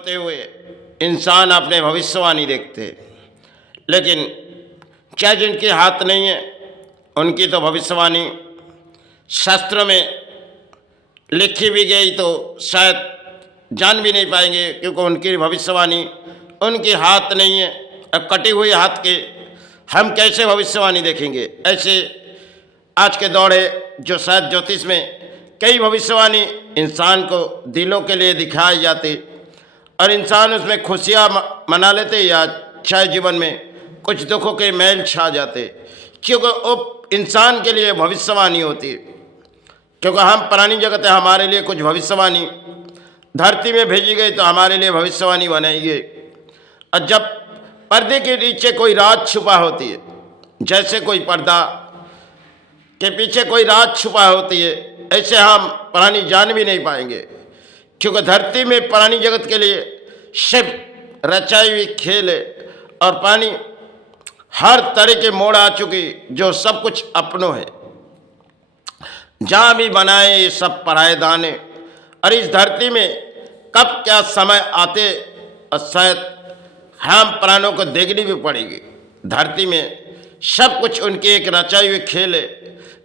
होते हुए इंसान अपने भविष्यवाणी देखते, लेकिन क्या जिनके हाथ नहीं है उनकी तो भविष्यवाणी शास्त्रों में लिखी भी गई तो शायद जान भी नहीं पाएंगे, क्योंकि उनकी भविष्यवाणी उनके हाथ नहीं है। अब कटे हुए हाथ के हम कैसे भविष्यवाणी देखेंगे? ऐसे आज के दौर है जो शायद ज्योतिष में कई भविष्यवाणी इंसान को दिलों के लिए दिखाई जाती और इंसान उसमें खुशियाँ मना लेते या चाहे जीवन में कुछ दुखों के मैल छा जाते, क्योंकि वो इंसान के लिए भविष्यवाणी होती। क्योंकि हम पुरानी जगत है, हमारे लिए कुछ भविष्यवाणी धरती में भेजी गई तो हमारे लिए भविष्यवाणी बनाई गई। और जब पर्दे के नीचे कोई राज छुपा होती है, जैसे कोई पर्दा के पीछे कोई राज छुपा होती है, ऐसे हम पुरानी जान भी नहीं पाएंगे। क्योंकि धरती में पुरानी जगत के लिए सिर्फ रचाई हुई खेल है और पानी हर तरह के मोड़ आ चुकी जो सब कुछ अपनों है। जहाँ भी बनाए ये सब पराए दाने, और इस धरती में कब क्या समय आते और शायद हम प्राणों को देखनी भी पड़ेगी। धरती में सब कुछ उनकी एक रचाई हुई खेल है।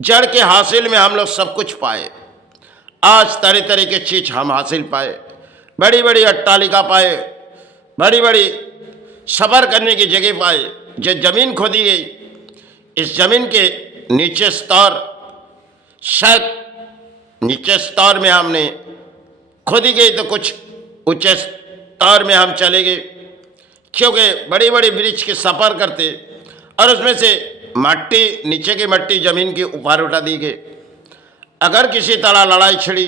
जड़ के हासिल में हम लोग सब कुछ पाए, आज तरह तरह की चीज हम हासिल पाए, बड़ी बड़ी अट्टालिका पाए, बड़ी बड़ी सफर करने की जगह पाए। जो जमीन खोदी गई, इस जमीन के नीचे स्तर, शायद नीचे स्तर में हमने खोदी गई तो कुछ ऊंचे स्तर में हम चले गए, क्योंकि बड़ी बड़ी वृक्ष के सफ़र करते और उसमें से मट्टी, नीचे की मट्टी जमीन के ऊपर उठा दी गई। अगर किसी तरह लड़ाई छिड़ी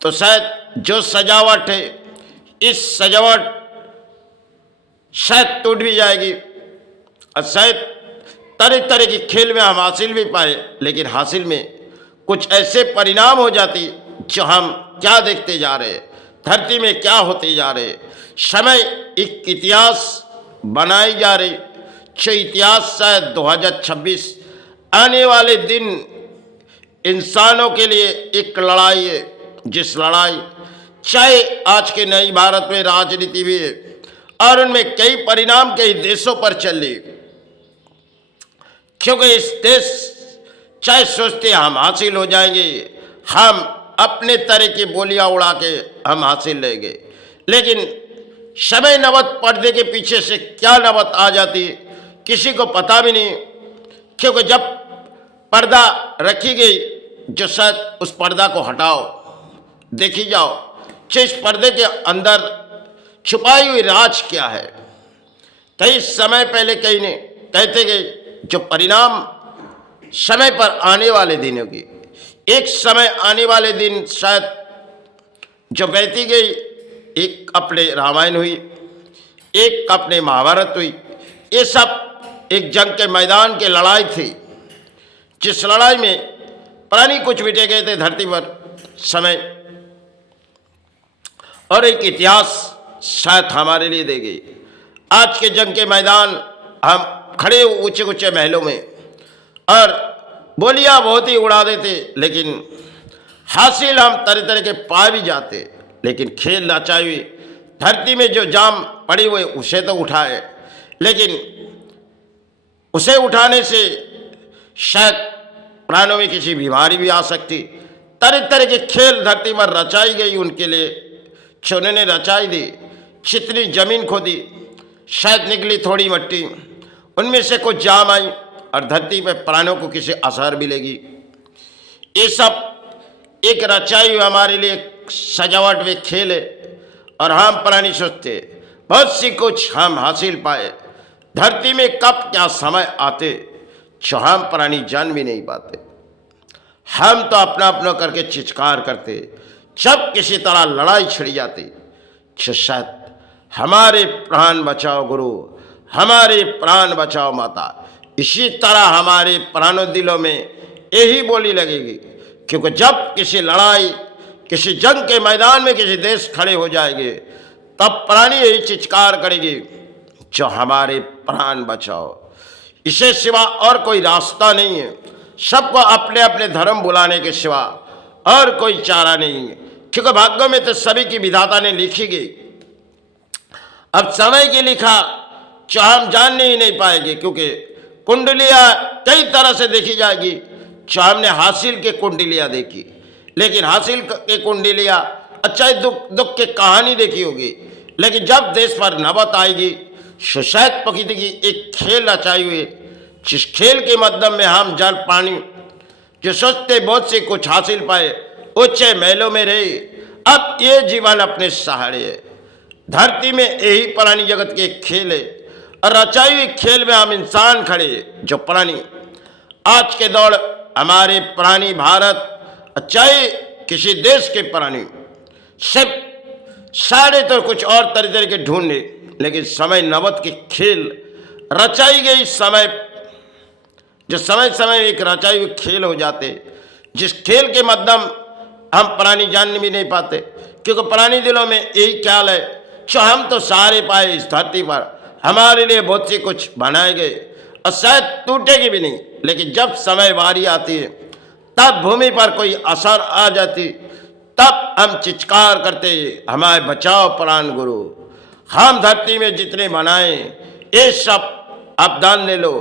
तो शायद जो सजावट है, इस सजावट शायद टूट भी जाएगी और शायद तरह तरह की खेल में हम हासिल भी पाए, लेकिन हासिल में कुछ ऐसे परिणाम हो जाती जो हम क्या देखते जा रहे, धरती में क्या होते जा रहे। समय एक इतिहास बनाई जा रही, जो इतिहास शायद 2026 आने वाले दिन इंसानों के लिए एक लड़ाई है, जिस लड़ाई चाहे आज के नई भारत में राजनीति भी है और उनमें कई परिणाम कई देशों पर चल रही, क्योंकि इस देश चाहे सोचते हम हासिल हो जाएंगे, हम अपने तरह की बोलियां उड़ा के हम हासिल लेंगे, लेकिन समय नवत पर्दे के पीछे से क्या नवत आ जाती किसी को पता भी नहीं। क्योंकि जब पर्दा रखी गई, जो शायद उस पर्दा को हटाओ, देखी जाओ कि इस पर्दे के अंदर छुपाई हुई राज क्या है। कई समय पहले कई ने कहते गए जो परिणाम समय पर आने वाले दिनों की, एक समय आने वाले दिन शायद जो बहती गई, एक अपने रामायण हुई, एक अपने महाभारत हुई, ये सब एक जंग के मैदान की लड़ाई थी, जिस लड़ाई में प्राणी कुछ बिटे गए थे धरती पर समय, और एक इतिहास शायद हमारे लिए दे गई। आज के जंग के मैदान हम खड़े ऊंचे ऊंचे महलों में और बोलियां बहुत ही उड़ा देते, लेकिन हासिल हम तरह तरह के पा भी जाते, लेकिन खेल रचाई हुई धरती में जो जाम पड़ी हुई उसे तो उठाए, लेकिन उसे उठाने से शायद प्राणों में किसी बीमारी भी आ सकती। तरह तरह के खेल धरती पर रचाई गई उनके लिए, जो उन्होंने रचाई दी। जितनी जमीन खोदी शायद निकली थोड़ी मट्टी, उनमें से कुछ जाम आई और धरती पर प्राणों को किसी असर भी लगी। ये सब एक रचाई हुई हमारे लिए सजावट में खेल है, और हम प्राणी सोचते बहुत सी कुछ हम हासिल पाए, धरती में कब क्या समय आते जो हम प्राणी जान भी नहीं पाते। हम तो अपना अपना करके चित्कार करते, जब किसी तरह लड़ाई छिड़ जाती जो शायद हमारे प्राण बचाओ गुरु, हमारे प्राण बचाओ माता, इसी तरह हमारे प्राणों दिलों में यही बोली लगेगी। क्योंकि जब किसी लड़ाई, किसी जंग के मैदान में किसी देश खड़े हो जाएंगे, तब प्राणी यही चित्कार करेगी जो हमारे प्राण बचाओ। इसे सिवा और कोई रास्ता नहीं है। सबको अपने अपने धर्म बुलाने के सिवा और कोई चारा नहीं है, क्योंकि भाग्यों में तो सभी की विधाता ने लिखी गई अब समय की लिखा जो हम जानने ही नहीं पाएंगे, क्योंकि कुंडलियाँ कई तरह से देखी जाएगी। जो हमने हासिल के कुंडलियाँ देखी, लेकिन हासिल के कुंडलियाँ अच्छा दुख दुख की कहानी देखी होगी, लेकिन जब देश पर नौबत आएगी तो शायद प्रकृति की एक खेल रचाई हुई, जिस खेल के माध्यम में हम जल पानी जो सोचते बहुत से कुछ हासिल पाए, ऊंचे महलों में रहे, अब ये जीवन अपने सहारे है। धरती में यही पुरानी जगत के खेल है, और रचाई हुई खेल में हम इंसान खड़े जो पुरानी आज के दौड़ हमारे पुरानी भारत चाहे किसी देश के पुरानी सब सारे तो कुछ और तरीके के ढूंढे, लेकिन समय नवत के खेल रचाई गई समय जो समय समय एक रचाई हुई खेल हो जाते, जिस खेल के माध्यम हम पुरानी जान भी नहीं पाते, क्योंकि पुरानी दिनों में यही ख्याल है जो हम तो सारे पाए इस धरती पर, हमारे लिए बहुत सी कुछ बनाए गए और शायद टूटेगी भी नहीं, लेकिन जब समय वारी आती है तब भूमि पर कोई असर आ जाती, तब हम चित्कार करते हमारे बचाओ प्राण गुरु। हम धरती में जितने बनाए ये सब आप दान ले लो,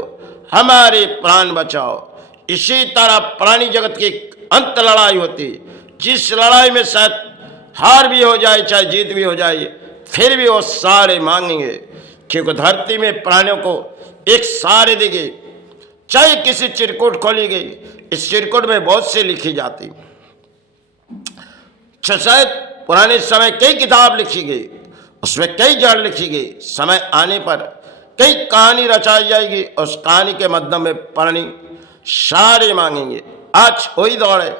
हमारे प्राण बचाओ। इसी तरह प्राणी जगत की अंत लड़ाई होती, जिस लड़ाई में शायद हार भी हो जाए चाहे जीत भी हो जाए, फिर भी वो सारे मांगेंगे, क्योंकि धरती में प्राणियों को एक सारे देंगे। चाहे किसी चिरकुट खोली गई, इस चिरकुट में बहुत से लिखी जाती, शायद पुराने समय कई किताब लिखी गई, उसमें कई जड़ लिखी गई, समय आने पर कई कहानी रचाई जाएगी, उस कहानी के माध्यम में प्राणी सारे मांगेंगे। आज वही दौड़ है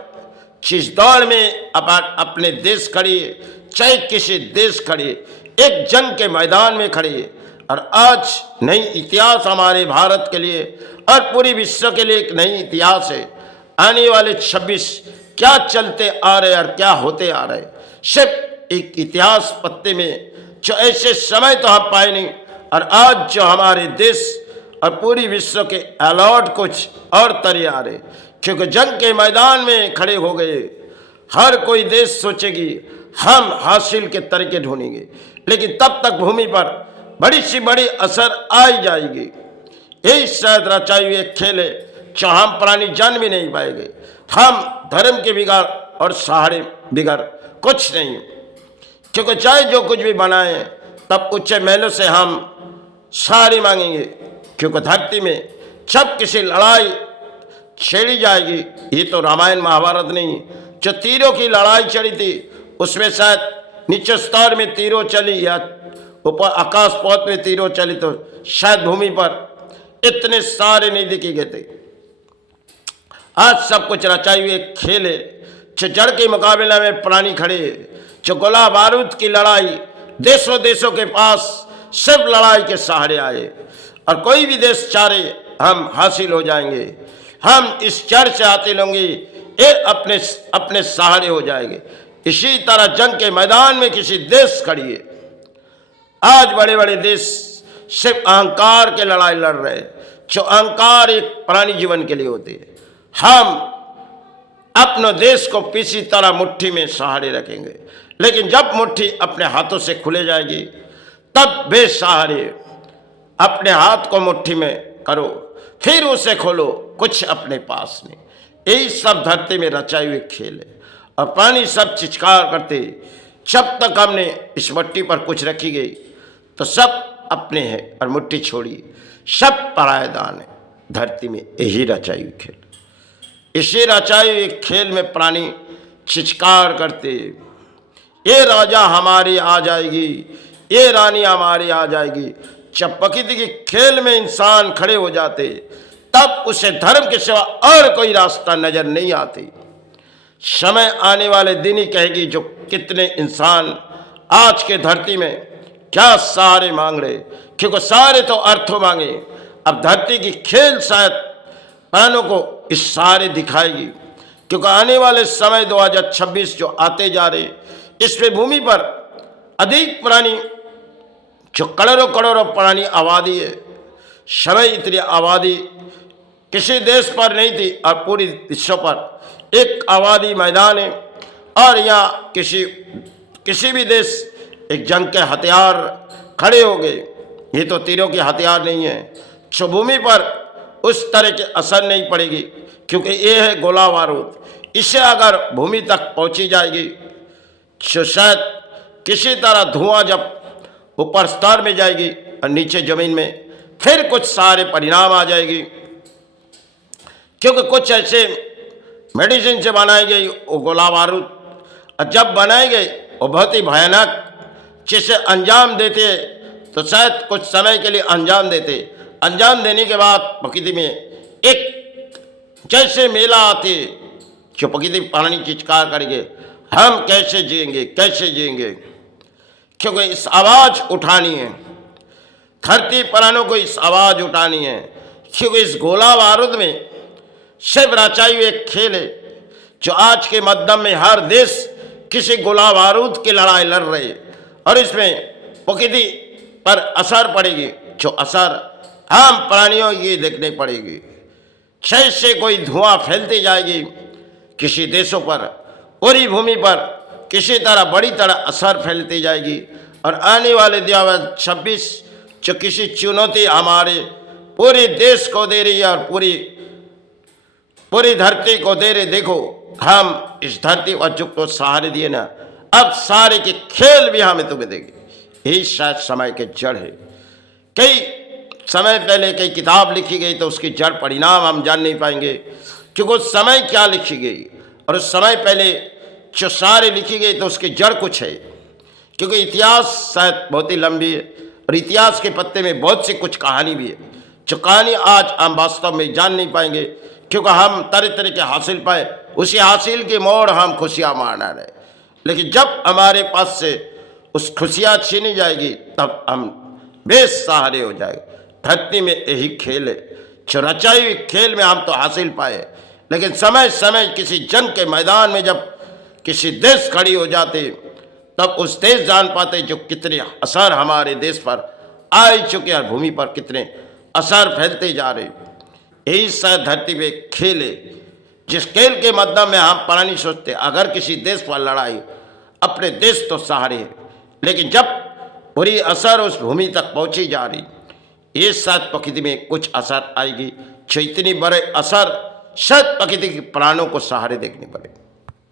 जिस दौड़ में अपने देश खड़ी है, चाहे किसी देश खड़ी है, एक जंग के मैदान में खड़ी है, और आज नई इतिहास हमारे भारत के लिए और पूरी विश्व के लिए एक नई इतिहास है। आने वाले 26 क्या चलते आ रहे और क्या होते आ रहे, सिर्फ एक इतिहास पत्ते में जो ऐसे समय तो हम पाए नहीं, और आज जो हमारे देश और पूरी विश्व के अलॉट कुछ और तरह आ रहे, क्योंकि जंग के मैदान में खड़े हो गए। हर कोई देश सोचेगी हम हासिल के तरीके ढूंढेंगे, लेकिन तब तक भूमि पर बड़ी सी बड़ी असर आ ही जाएगी। यही शायद रचाई हुई खेल है जो हम प्राणी जान भी नहीं पाएंगे। हम धर्म के बिगाड़ और सहारे बिगाड़ कुछ नहीं, क्योंकि चाहे जो कुछ भी बनाए तब ऊंचे महलों से हम सारे मांगेंगे, क्योंकि धरती में जब किसी लड़ाई छेड़ी जाएगी, ये तो रामायण महाभारत नहीं, जो तीरों की लड़ाई चली थी उसमें शायद नीचे स्तर में तीरों चली या ऊपर आकाश पथ में तीरों चली, तो शायद भूमि पर इतने सारे नहीं दिखे गए थे। आज सब कुछ रचाई हुई एक खेल है जो जड़ के मुकाबले में प्राणी खड़े, जो गोला बारूद की लड़ाई देशों देशों के पास सब लड़ाई के सहारे आए, और कोई भी देश चाहे हम हासिल हो जाएंगे, हम इस जड़ से हासिल होंगे, ये अपने अपने सहारे हो जाएंगे। इसी तरह जंग के मैदान में किसी देश खड़ी है। आज बड़े बड़े देश सिर्फ अहंकार के लड़ाई लड़ रहे हैं, जो अहंकार एक प्राणी जीवन के लिए होते हैं। हम अपने देश को किसी तरह मुट्ठी में सहारे रखेंगे, लेकिन जब मुट्ठी अपने हाथों से खुले जाएगी तब बेसहारे अपने हाथ को मुट्ठी में करो, फिर उसे खोलो, कुछ अपने पास नहीं। यही सब धरती में रचाई हुई खेल है, और प्राणी सब चित्कार करते, जब तक हमने इस मिट्टी पर कुछ रखी गई तो सब अपने हैं, और मुट्ठी छोड़ी सब परायदान है। धरती में यही रचाई हुई खेल, इसी रचाई हुई खेल में प्राणी चित्कार करते, ये राजा हमारी आ जाएगी, ये रानी हमारी आ जाएगी। जब प्रकृति के खेल में इंसान खड़े हो जाते तब उसे धर्म के सिवा और कोई रास्ता नजर नहीं आती। समय आने वाले दिन ही कहेगी जो कितने इंसान आज के धरती में क्या सहारे मांग रहे, क्योंकि सारे तो अर्थों मांगे। अब धरती की खेल शायद प्राणों को इस सहारे दिखाएगी, क्योंकि आने वाले समय 2026 जो आते जा रहे, इसमें भूमि पर अधिक प्राणी जो करोड़ों करोड़ों प्राणी आबादी है, समय इतनी आबादी किसी देश पर नहीं थी, और पूरी विश्व पर एक आबादी मैदान है। और यहाँ किसी भी देश एक जंग के हथियार खड़े हो गए। ये तो तीरों के हथियार नहीं है, जो भूमि पर उस तरह के असर नहीं पड़ेगी, क्योंकि ये है गोला बारूद। इससे अगर भूमि तक पहुंची जाएगी तो शायद किसी तरह धुआं जब ऊपर स्तर में जाएगी और नीचे जमीन में फिर कुछ सारे परिणाम आ जाएगी, क्योंकि कुछ ऐसे मेडिसिन से बनाई गई वो गोला बारूद, और जब बनाई गई वो बहुत ही भयानक, जिसे अंजाम देते तो शायद कुछ समय के लिए अंजाम देते, अंजाम देने के बाद प्रकृति में एक जैसे मेला आते जो प्रकृति प्राणी चित्कार करेंगे, हम कैसे जिएंगे, कैसे जिएंगे, क्योंकि इस आवाज़ उठानी है, धरती प्राणों को इस आवाज़ उठानी है, क्योंकि इस गोला बारूद में शिव रचाई हुई एक खेल है, जो आज के मध्यम में हर देश किसी गोला बारूद की लड़ाई लड़ रहे, और इसमें प्रकृति पर असर पड़ेगी, जो असर हम प्राणियों की देखने पड़ेगी। जैसे कोई धुआं फैलती जाएगी किसी देशों पर, पूरी भूमि पर किसी तरह बड़ी तरह असर फैलती जाएगी, और आने वाले 2026 जो किसी चुनौती हमारे पूरे देश को दे रही है और पूरी धरती को दे रही। देखो, हम इस धरती पर जो को सहारे दिए ना, अब सारे के खेल भी हमें तुम्हें देंगे। यही शायद समय के जड़ है। कई समय पहले कई किताब लिखी गई तो उसकी जड़ परिणाम हम जान नहीं पाएंगे, क्योंकि उस समय क्या लिखी गई और उस समय पहले जो सारे लिखी गई तो उसकी जड़ कुछ है, क्योंकि इतिहास शायद बहुत ही लंबी है और इतिहास के पत्ते में बहुत सी कुछ कहानी भी है, जो कहानी आज हम वास्तव में जान नहीं पाएंगे, क्योंकि हम तरह तरह के हासिल पाए, उसी हासिल की मोड़ हम खुशियाँ मारना रहे। लेकिन जब हमारे पास से उस खुशियाँ छीनी जाएगी तब हम बेसहारे हो जाएंगे। धरती में यही खेल है, जो रचाई हुई खेल में हम तो हासिल पाए, लेकिन समय समय किसी जंग के मैदान में जब किसी देश खड़ी हो जाते तब उस देश जान पाते जो कितने असर हमारे देश पर आ चुके और भूमि पर कितने असर फैलते जा रहे। यही शायद धरती पे खेल है, जिस खेल के मध्यम में हम प्राणी सोचते अगर किसी देश पर लड़ाई, अपने देश तो सहारे है, लेकिन जब पूरी असर उस भूमि तक पहुंची जा रही, ये शायद प्रकृति में कुछ असर आएगी, जो इतनी बड़े असर शायद प्रकृति के प्राणों को सहारे देखने पड़े।